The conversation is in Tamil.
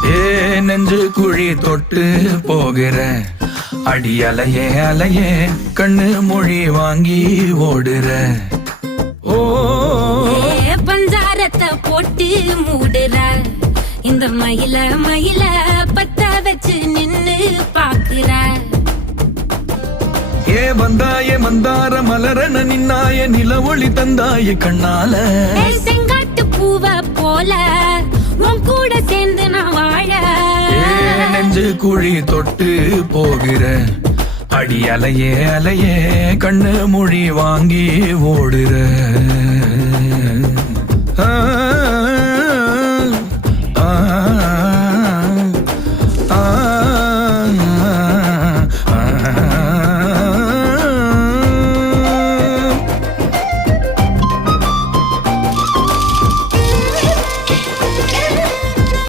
நெஞ்சு குழி தொட்டு போகிற அடி அலையே அலையே கண்ணு மொழி வாங்கி ஓடுற. ஓ பஞ்சாரத்தை போட்டு மூடுற இந்த மயில மயில பத்த வச்சு நின்னு பாக்குற. வந்தாய மந்தார மலரன நின்னாய நில ஒளி தந்தாய கண்ணால. செங்காட்டு பூவ போல உன் கூட சேர்ந்து நான் வாழ. நெஞ்சு குழி தொட்டு போகிற அடி அலையே அலையே கண்ணு மொழி வாங்கி ஓடுற.